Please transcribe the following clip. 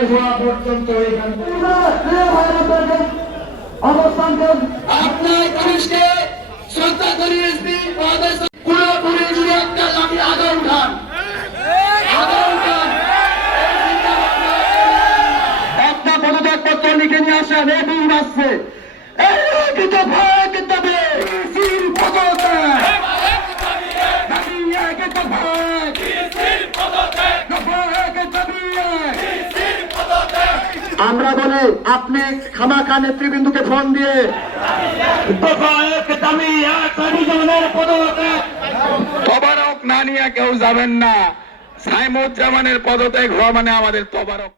বিদায় হওয়া পর্যন্ত এখান অবস্থান আপনার পুলিশকে শ্রদ্ধা করি এসপি পুরোপুরি জুড়ে একটা লাঠি আগে উঠান একটা পদত্যাগপত্র লিখে নিয়ে আসেন এটি আসছে আমরা বলি আপনি খামাখা নেতৃবৃন্দকে ফোন দিয়ে তবারক না নিয়ে কেউ যাবেন না। সাইমুজ্জামানের পদত্যাগ হওয়া মানে আমাদের তবারক।